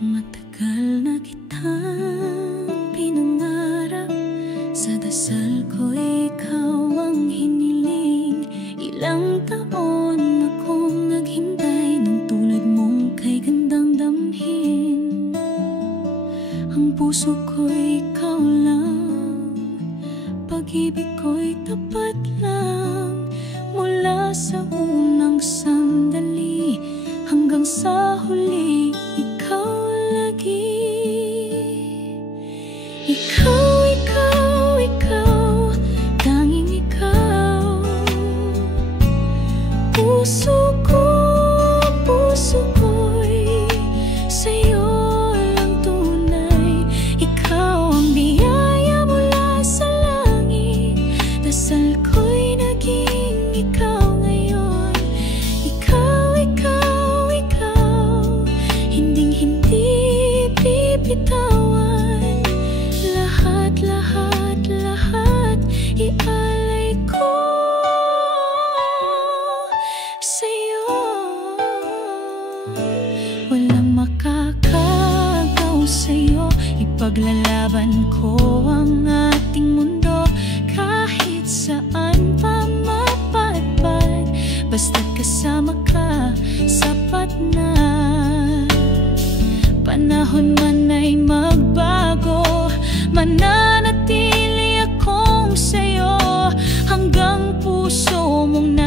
Matagal na kitang pinangarap, sa dasal ko ikaw ang hiniling. Ilang taon akong naghintay ng tulad mong kay gandang damhin. Ang puso ko'y ikaw lang, pag-ibig ko'y tapat lang. Mula sa unang sandali hanggang sa huli, ikaw lagi. Ikaw, ikaw, ikaw, tanging ikaw. Puso ko, puso ko'y sa'yo lang tunay. Ikaw ang biyaya mula sa langit, dasal ko'y naging ikaw ngayon. Ikaw, ikaw, ikaw, hinding-hindi bibitawan. Lahat, lahat, lahat ialay ko sa'yo. Walang makakagaw sa'yo, ipaglalaban ko ang ating mundo. Kahit saan pa mapadpad, basta't kasama ka, sapat na. Panahon man ay magbago, mananatili akong sa'yo hanggang puso mong